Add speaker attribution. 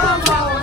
Speaker 1: Bravo!